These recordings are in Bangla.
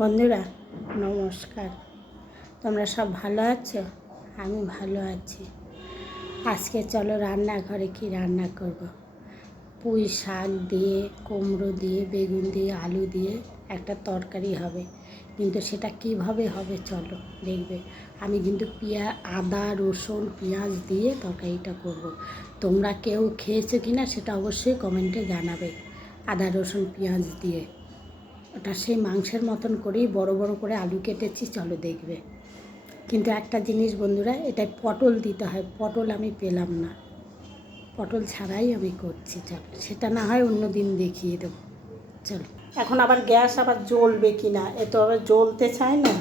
বন্ধুরা নমস্কার, তোমরা সব ভালো আছো? আমি ভালো আছি। আজকে চলো রান্নাঘরে কি রান্না করব। পুঁই শাক দিয়ে, কুমড়ো দিয়ে, বেগুন দিয়ে, আলু দিয়ে একটা তরকারি হবে, কিন্তু সেটা কিভাবে হবে চলো দেখবে। আমি কিন্তু আদা রসুন পেঁয়াজ দিয়ে তরকারিটা করব। তোমরা কেউ খেয়েছো কি না সেটা অবশ্যই কমেন্টে জানাবে। আদা রসুন পেঁয়াজ দিয়ে ওটা সেই মাংসের মতন করেই বড় বড় করে আলু কেটেছি, চলো দেখবে। কিন্তু একটা জিনিস বন্ধুরা, এটায় পটল দিতে হয়, পটল আমি পেলাম না, পটল ছাড়াই আমি করছি। চলো সেটা না হয় অন্য দিন দেখিয়ে দেবো। চলো, এখন আবার গ্যাস আবার জ্বলবে কি না, এ তো আবার জ্বলতে চায় না।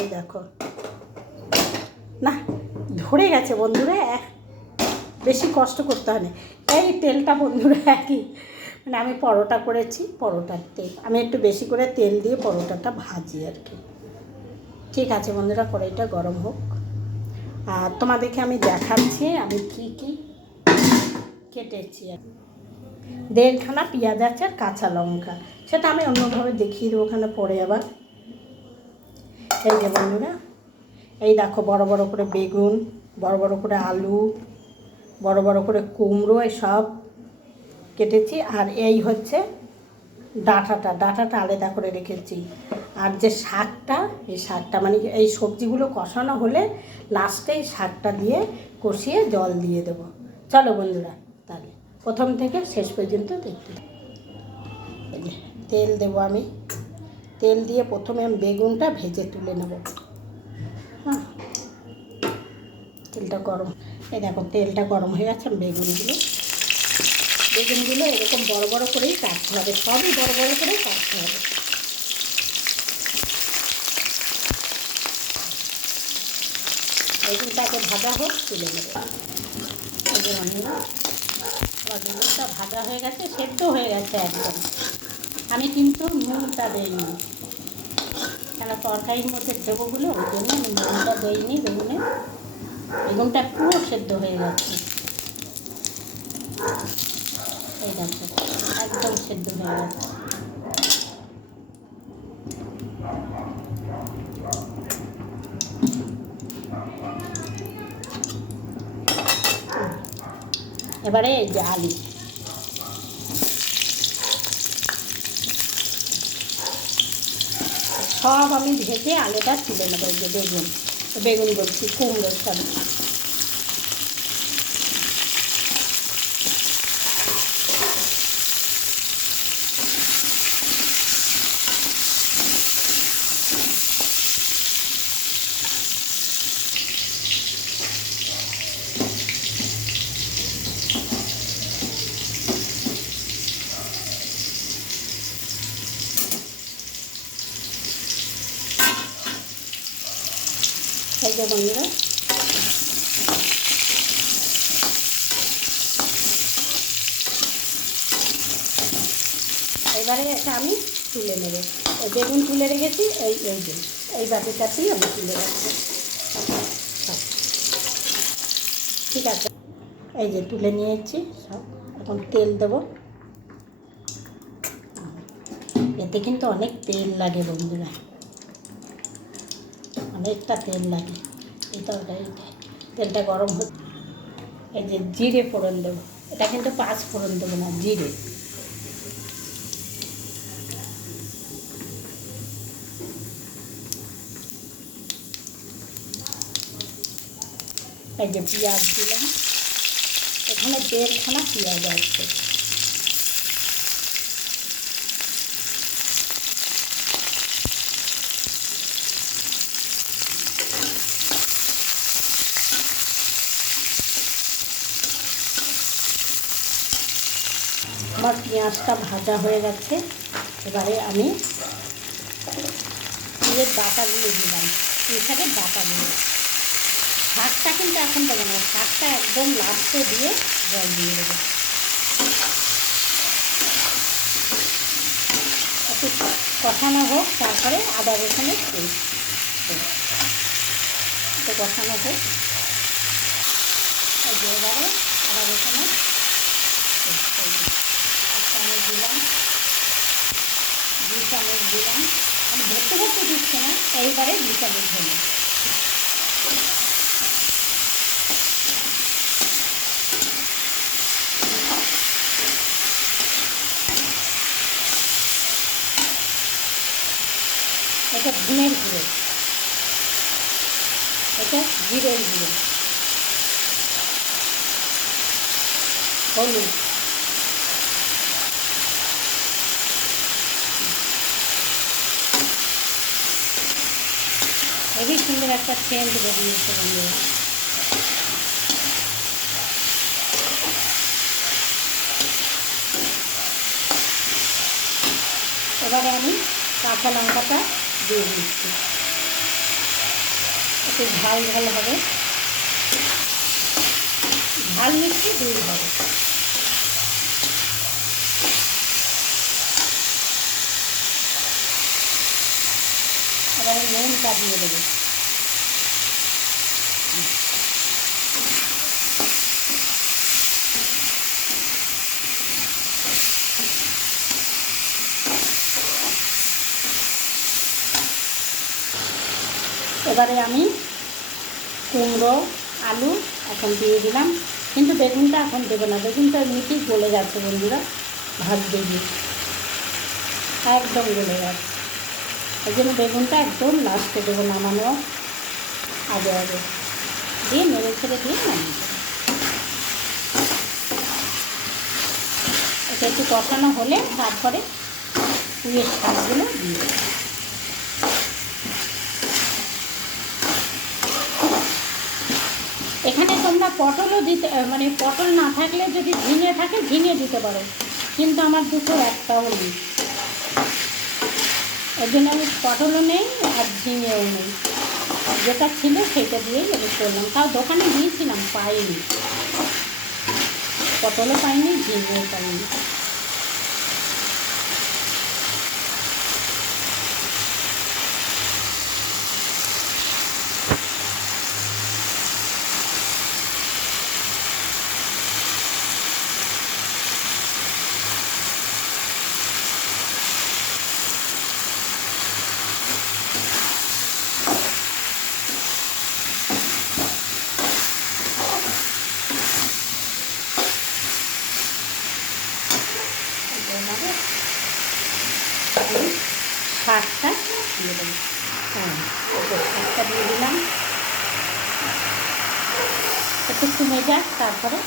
এই দেখো, না ধরে গেছে বন্ধুরা, বেশি কষ্ট করতে হয় না। এই তেলটা বন্ধুরা একই, মানে আমি পরোটা করেছি, পরোটার তেল আমি একটু বেশি করে তেল দিয়ে পরোটাটা ভাজি আর কি। ঠিক আছে বন্ধুরা, কড়াইটা গরম হোক আর তোমাদেরকে আমি দেখাচ্ছি আমি কী কী কেটেছি। 1.5 খানা পেঁয়াজ আছে আর কাঁচা লঙ্কা, সেটা আমি অন্যভাবে দেখিয়ে দেবো ওখানে পরে আবার। এই যে বন্ধুরা, এই দেখো বড় বড় করে বেগুন, বড় বড় করে আলু, বড় বড় করে কুমড়ো, সব কেটেছি। আর এই হচ্ছে ডাঁটাটা আলাদা করে রেখেছি। আর যে শাকটা, এই শাকটা মানে এই সবজিগুলো কষানো হলে লাস্টে এই শাকটা দিয়ে কষিয়ে জল দিয়ে দেবো। চলো বন্ধুরা তাহলে প্রথম থেকে শেষ পর্যন্ত দেখতে। এই যে তেল দেবো আমি, তেল দিয়ে প্রথমে আমি বেগুনটা ভেজে তুলে নেব। হ্যাঁ, তেলটা গরম, এই দেখো তেলটা গরম হয়ে গেছে। বেগুনগুলো এরকম বড় বড় করেই কাটতে হবে, সবই বড় বড় করেই কাটতে হবে। বেগুনটাকে ভাজা হোক, তুলে নেবে। এই যে বন্ধুরা, আবার বেগুনটা ভাজা হয়ে গেছে, সেদ্ধ হয়ে গেছে একদম। আমি কিন্তু নুনটা দিইনি, কেন তরকারির মধ্যে দেবোগুলো, ওই জন্য আমি নুনটা দিইনি। বেগুনটা পুরো সেদ্ধ হয়ে গেছে, এই দেখো একদম সেদ্ধ হয়ে গেছে। এবারে এই যে আলু, সব আমি ভেজে আলুটা তুলে নেবো। এই যে বেগুন বলছি, কুমড়ো, সব এই যে বন্ধুরা, এবারে এটা আমি তুলে নেব। ওই বেগুন তুলে রেখেছি, এই বাটিটাতেই আমি তুলে রাখবো। ঠিক আছে, এই যে তুলে নিয়েছি সব। এখন তেল দেবো, এতে কিন্তু অনেক তেল লাগে বন্ধুরা, অনেকটা তেল লাগে এই তরকারিতে। তেলটা গরম হচ্ছে, এই যে জিরে ফোড়ন দেবো। এটা কিন্তু 5 ফোড়ন দেবো না, জিরে। এই যে পেঁয়াজ দিলাম, এখানে 1.5 খানা পেঁয়াজ আছে। আমার পেঁয়াজটা ভাজা হয়ে গেছে, এবারে আমি পুঁইয়ের ডাঁটাগুলো দিলাম, পুঁই শাকের ডাঁটাগুলো। শাকটা কিন্তু এখন দেবো না, শাকটা একদম লাস্টে দিয়ে জল দিয়ে দেবো। একটু কষানো হোক, তারপরে আদা রসুনের পেস্ট একটু কষানো হোক। এই যে এবারে আদা রসুনের পেস্ট 1 চামচ দিলাম, 2 চামচ দিলাম। আমি ধরতে ধরতে দিচ্ছে না, এইবারে বিচারে হলো। এটা ধনের গুঁড়ো, এটা জিরের গুঁড়ো, হলুদ, হেবি সুন্দর একটা সেন্ট বেরিয়েছে বন্ধুরা। এবারে আমি কাঁচা লঙ্কাটা দিয়ে দিচ্ছি, একটু ঝাল ঝাল হবে, ঝাল মিষ্টি দুই হবে। এবারে নুনটা দিয়ে দেবো, এবারে আমি কুমড়ো আলু এখন দিয়ে দিলাম, কিন্তু বেগুনটা এখন দেবো না, বেগুনটা এমনিতেই গলে যাচ্ছে বন্ধুরা, ভাজতে গিয়ে একদম গলে যাচ্ছে, এই জন্য বেগুনটা একদম লাস্টে দেবো, নামানো আগে আগে দিয়ে নেড়ে ছেড়ে দিয়ে নামিয়ে দেবো। এটা একটু কষানো হলে তারপরে পুঁইয়ের শাকগুলো দিয়ে দেবো। এখানে তোমরা পটলও দিতে, মানে পটল না থাকলে যদি ঝিঙে থাকে ঝিঙে দিতে পারো, কিন্তু আমার দুটো একটাও নেই, এর জন্য আমি পটলও নেই আর ঝিঙেও নেই, যেটা ছিল সেটা দিয়েই আমি করলাম। তাও দোকানে দিয়েছিলাম, পাইনি, পটলও পাইনি ঝিঙেও পাইনি। শাকটা দিয়ে দেবো, শাকটা দিয়ে দিলাম, একটু কমে যাক, তারপরে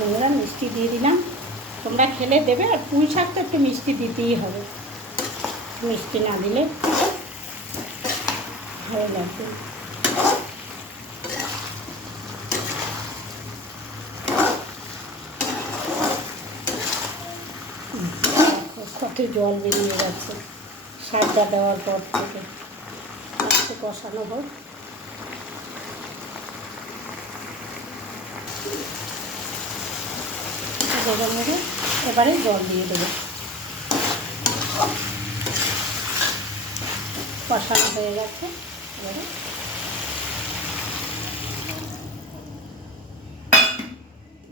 বন্ধুরা মিষ্টি দিয়ে দিলাম, তোমরা খেলে দেবে, আর পুঁই শাক তো একটু মিষ্টি দিতেই হবে, মিষ্টি না দিলে ভালো লাগবে। কত জল বেরিয়ে যাচ্ছে শাকটা দেওয়ার পর থেকে, একটু কষানো হোক। এবারে জল দিয়ে দেবো, কষানো হয়ে গেছে, এবারে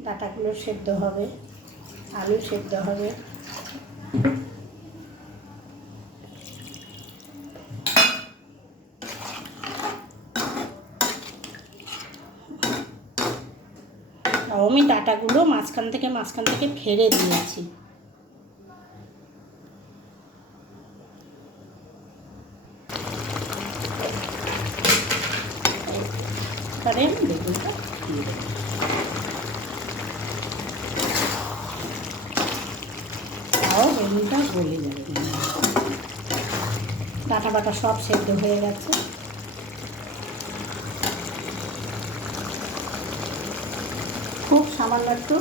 ডাঁটাগুলো সেদ্ধ হবে, আলু সেদ্ধ হবে, আমি ডাঁটাগুলো মাঝখান থেকে ফেলে দিয়েছি, তারপরে আমি বেগুনটা দিয়ে দেবো, তাও বেগুনটা গলে যাবে, ডাঁটা বাটা সব সেদ্ধ হয়ে গেছে। খুব সামান্য একটু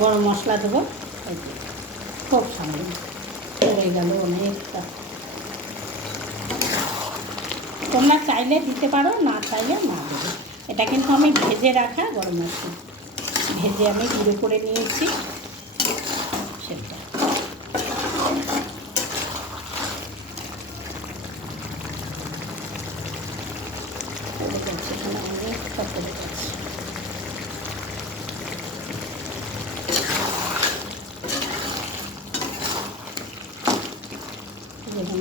গরম মশলা দেবো, খুব সামান্য হয়ে গেল অনেকটা। তোমরা চাইলে দিতে পারো, না চাইলে না দেবে। এটা কিন্তু আমি ভেজে রাখা গরম মশলা, ভেজে আমি গুঁড়ো করে নিয়েছি সেটা। এখানে অনেকটা পড়ে গেছে।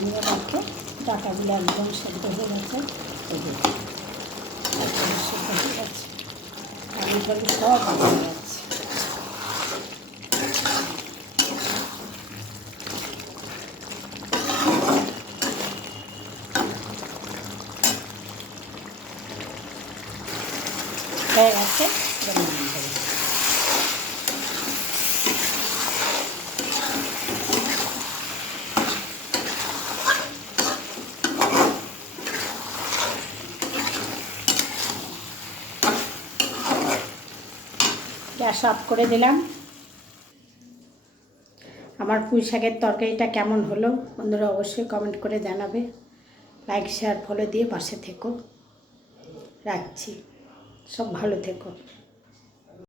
নিয়ে রাখো, ডাটাগুলো একদম সেদ্ধ হয়ে গেছে, সেদ্ধ হয়ে গেছে, আলু টালু সব হয়ে যাচ্ছে। হয়ে গেছে, গ্যাস অফ করে দিলাম। আমার পুঁই শাকের তরকারিটা কেমন হলো বন্ধুরা অবশ্যই কমেন্ট করে জানাবে। লাইক শেয়ার ফলো দিয়ে পাশে থেকো। রাখছি, সব ভালো থেকো।